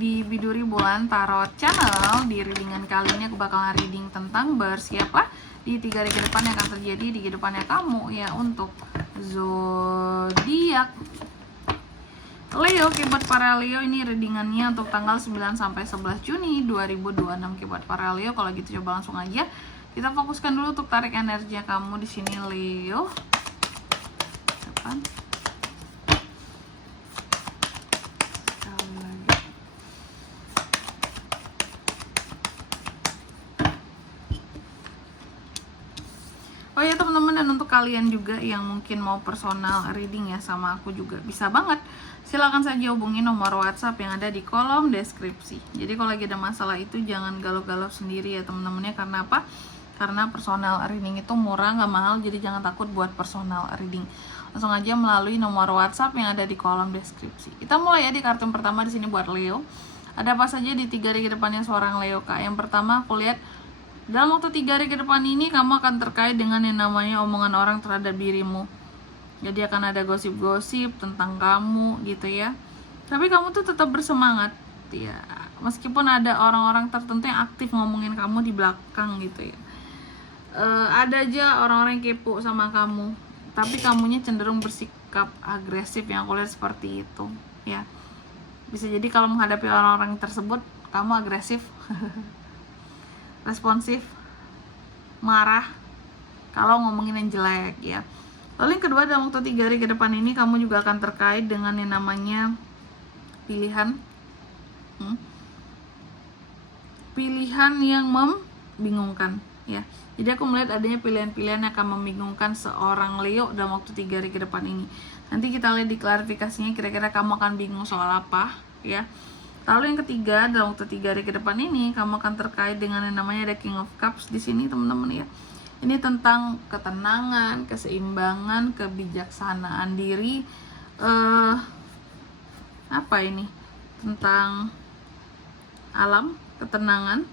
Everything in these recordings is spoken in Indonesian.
di Biduri Bulan Tarot Channel. Di readingan kali ini aku bakalan reading tentang bersiaplah di 3 hari ke depan yang akan terjadi di kehidupannya kamu ya untuk zodiak Leo. Buat para Leo ini readingannya untuk tanggal 9 sampai 11 Juni 2026 buat para Leo. Kalau gitu coba langsung aja kita fokuskan dulu untuk tarik energinya kamu di sini Leo. Depan. Oh ya teman-teman, dan untuk kalian juga yang mungkin mau personal reading ya sama aku juga bisa banget. Silahkan saja hubungi nomor WhatsApp yang ada di kolom deskripsi. Jadi kalau lagi ada masalah itu jangan galau-galau sendiri ya teman-temannya. Karena apa? Karena personal reading itu murah, nggak mahal. Jadi jangan takut buat personal reading. Langsung aja melalui nomor WhatsApp yang ada di kolom deskripsi. Kita mulai ya di kartu yang pertama di sini buat Leo. Ada apa saja di 3 hari ke depannya seorang Leo Kak? Yang pertama aku lihat dalam waktu 3 hari ke depan ini kamu akan terkait dengan yang namanya omongan orang terhadap dirimu. Jadi akan ada gosip-gosip tentang kamu gitu ya. Tapi kamu tuh tetap bersemangat ya. Meskipun ada orang-orang tertentu yang aktif ngomongin kamu di belakang gitu ya. Ada aja orang-orang yang kepo sama kamu. Tapi kamunya cenderung bersikap agresif yang aku lihat seperti itu ya. Bisa jadi kalau menghadapi orang-orang tersebut kamu agresif. Responsif, marah kalau ngomongin yang jelek ya. Lalu yang kedua, dalam waktu 3 hari ke depan ini kamu juga akan terkait dengan yang namanya pilihan pilihan yang membingungkan ya. Jadi aku melihat adanya pilihan-pilihan yang akan membingungkan seorang Leo dalam waktu 3 hari ke depan ini. Nanti kita lihat di klarifikasinya kira-kira kamu akan bingung soal apa ya. Lalu yang ketiga, dalam waktu 3 hari ke depan ini kamu akan terkait dengan yang namanya ada King of Cups di sini teman-teman ya. Ini tentang ketenangan, keseimbangan, kebijaksanaan diri. Apa ini? Tentang alam, ketenangan,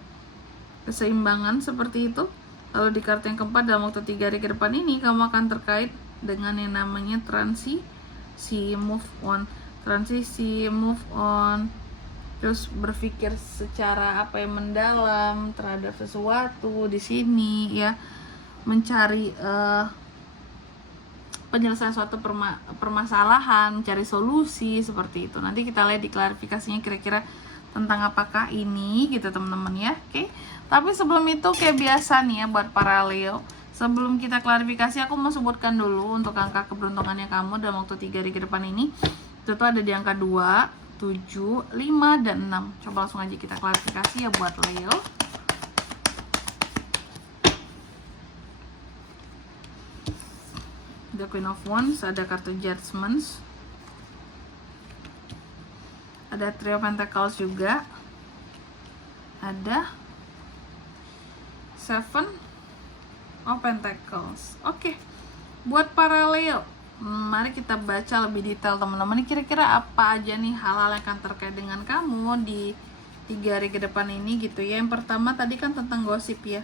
keseimbangan seperti itu. Lalu di kartu yang keempat, dalam waktu 3 hari ke depan ini kamu akan terkait dengan yang namanya transisi, move on. Transisi, move on. Terus berpikir secara apa yang mendalam terhadap sesuatu di sini ya, mencari penyelesaian suatu permasalahan, mencari solusi seperti itu. Nanti kita lihat di klarifikasinya kira-kira tentang apakah ini gitu teman-teman ya. Oke. Tapi sebelum itu kayak biasa nih ya buat para Leo, sebelum kita klarifikasi aku mau sebutkan dulu untuk angka keberuntungannya kamu dalam waktu 3 hari ke depan ini. Itu tuh ada di angka 2, 7, 5, dan 6. Coba langsung aja kita klarifikasi ya buat Leo. The Queen of Wands, ada kartu Judgments, ada Trio Pentacles juga, ada Seven of Pentacles. Oke. Buat para Leo, mari kita baca lebih detail teman-teman. Ini kira-kira apa aja nih hal-hal yang akan terkait dengan kamu di 3 hari ke depan ini gitu ya. Yang pertama tadi kan tentang gosip ya.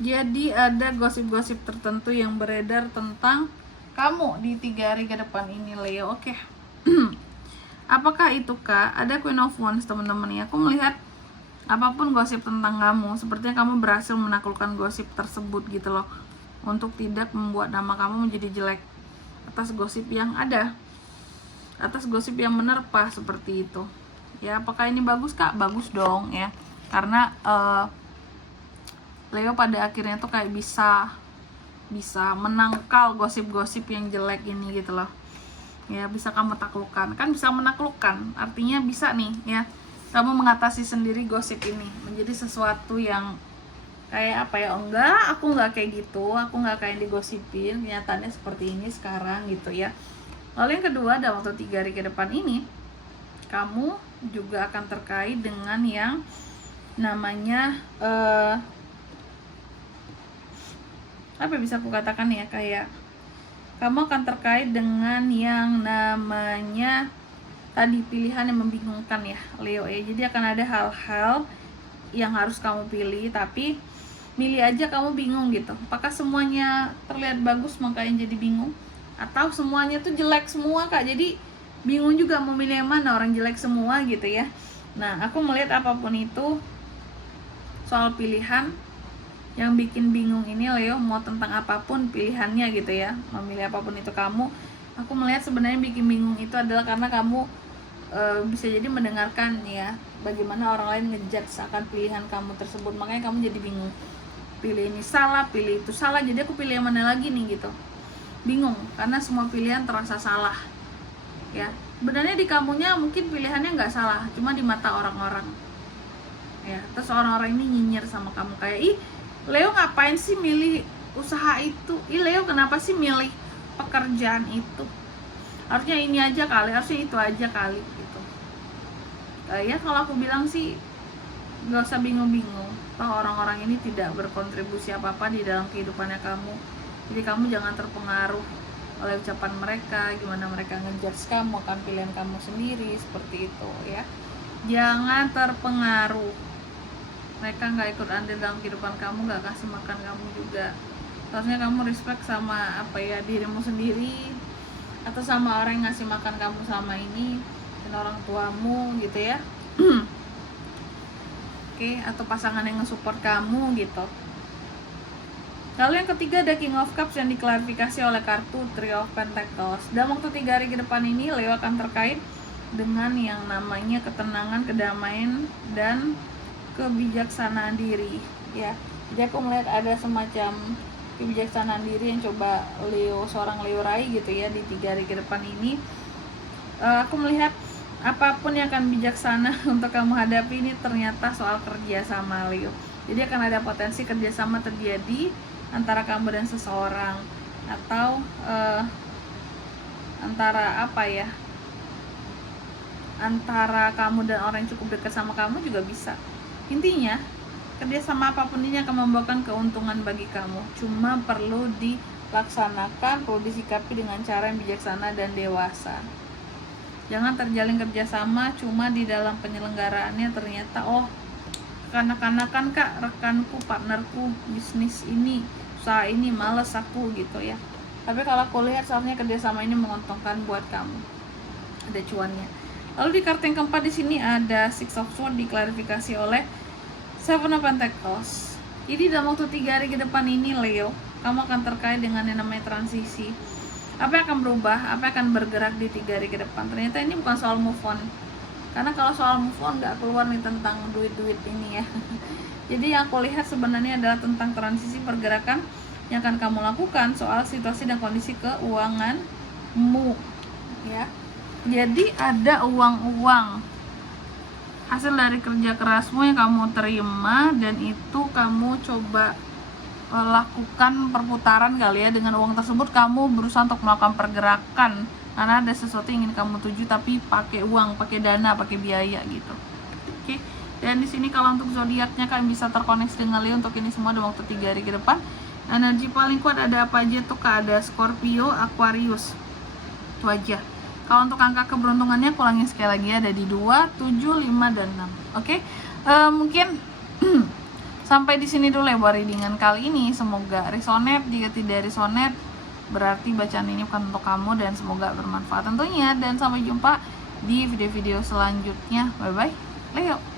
Jadi ada gosip-gosip tertentu yang beredar tentang kamu di 3 hari ke depan ini Leo. Oke. Apakah itu Kak? Ada Queen of Wands teman-teman ya. Aku melihat apapun gosip tentang kamu, sepertinya kamu berhasil menaklukkan gosip tersebut gitu loh. Untuk tidak membuat nama kamu menjadi jelek atas gosip yang ada, atas gosip yang menerpa seperti itu ya. Apakah ini bagus Kak? Bagus dong ya, karena Leo pada akhirnya tuh kayak bisa menangkal gosip-gosip yang jelek ini gitu loh ya. Bisa kamu taklukkan, kan bisa menaklukkan artinya bisa nih ya, kamu mengatasi sendiri gosip ini menjadi sesuatu yang kayak apa ya, aku nggak kayak gitu, aku nggak kayak digosipin, kenyataannya seperti ini sekarang gitu ya. Lalu yang kedua, dalam waktu 3 hari ke depan ini kamu juga akan terkait dengan yang namanya apa bisa aku katakan ya, kayak kamu akan terkait dengan yang namanya tadi pilihan yang membingungkan ya Leo ya. Jadi akan ada hal-hal yang harus kamu pilih, tapi milih aja kamu bingung gitu. Apakah semuanya terlihat bagus makanya jadi bingung, atau semuanya tuh jelek semua Kak, jadi bingung juga mau milih yang mana, orang jelek semua gitu ya. Nah, aku melihat apapun itu soal pilihan yang bikin bingung ini Leo, mau tentang apapun pilihannya gitu ya, memilih apapun itu kamu, aku melihat sebenarnya bikin bingung itu adalah karena kamu bisa jadi mendengarkan ya bagaimana orang lain ngejudge akan pilihan kamu tersebut, makanya kamu jadi bingung, pilih ini salah, pilih itu salah, jadi aku pilih yang mana lagi nih gitu, bingung karena semua pilihan terasa salah ya. Sebenarnya di kamunya mungkin pilihannya nggak salah, cuma di mata orang-orang ya. Terus orang-orang ini nyinyir sama kamu kayak, ih Leo ngapain sih milih usaha itu, ih Leo kenapa sih milih pekerjaan itu, harusnya ini aja kali, harusnya itu aja kali gitu. Ya kalau aku bilang sih nggak usah bingung-bingung, toh orang-orang ini tidak berkontribusi apa-apa di dalam kehidupannya kamu, jadi kamu jangan terpengaruh oleh ucapan mereka, gimana mereka ngejudge kamu akan pilihan kamu sendiri, seperti itu ya. Jangan terpengaruh, mereka nggak ikut andil dalam kehidupan kamu, nggak kasih makan kamu juga. Harusnya kamu respect sama apa ya, dirimu sendiri atau sama orang yang ngasih makan kamu selama ini, dan orang tuamu gitu ya. Oke, atau pasangan yang nge-support kamu gitu. Lalu yang ketiga ada King of Cups yang diklarifikasi oleh kartu Three of Pentacles. Dalam waktu 3 hari ke depan ini Leo akan terkait dengan yang namanya ketenangan, kedamaian, dan kebijaksanaan diri ya. Jadi aku melihat ada semacam kebijaksanaan diri yang coba seorang Leo raih gitu ya di 3 hari ke depan ini. Aku melihat apapun yang akan bijaksana untuk kamu hadapi ini ternyata soal kerja sama Leo. Jadi akan ada potensi kerjasama terjadi antara kamu dan seseorang, atau antara apa ya, antara kamu dan orang yang cukup dekat sama kamu juga bisa. Intinya kerjasama apapun ini akan membawakan keuntungan bagi kamu, cuma perlu dilaksanakan, perlu disikapi dengan cara yang bijaksana dan dewasa. Jangan terjalin kerjasama cuma di dalam penyelenggaraannya ternyata kanak-kanakan kak, rekanku, partnerku, bisnis ini, usaha ini, males aku gitu ya. Tapi kalau aku lihat seharusnya kerjasama ini menguntungkan buat kamu, ada cuannya. Lalu di kartu yang keempat di sini ada Six of Swords diklarifikasi oleh Seven of Pentacles. Jadi dalam waktu 3 hari ke depan ini Leo, kamu akan terkait dengan yang namanya transisi. Apa yang akan berubah, apa yang akan bergerak di 3 hari ke depan. Ternyata ini bukan soal move on, karena kalau soal move on nggak keluar nih tentang duit-duit ini ya. Jadi yang aku lihat sebenarnya adalah tentang transisi pergerakan yang akan kamu lakukan soal situasi dan kondisi keuanganmu ya. Jadi ada uang-uang hasil dari kerja kerasmu yang kamu terima, dan itu kamu coba lakukan perputaran kali ya. Dengan uang tersebut kamu berusaha untuk melakukan pergerakan karena ada sesuatu yang ingin kamu tuju, tapi pakai uang, pakai dana, pakai biaya gitu. Oke. Dan di sini kalau untuk zodiaknya kalian bisa terkoneksi dengan Leo untuk ini semua dalam waktu 3 hari ke depan. Energi paling kuat ada apa aja tuh Kak? Ada Scorpio, Aquarius. Itu aja. Kalau untuk angka keberuntungannya aku ulangin sekali lagi, ada di 2, 7, 5, dan 6. Oke. Mungkin sampai di sini dulu ya buat readingan kali ini. Semoga resonate. Jika tidak resonate, berarti bacaan ini bukan untuk kamu, dan semoga bermanfaat tentunya. Dan sampai jumpa di video-video selanjutnya. Bye bye Leo.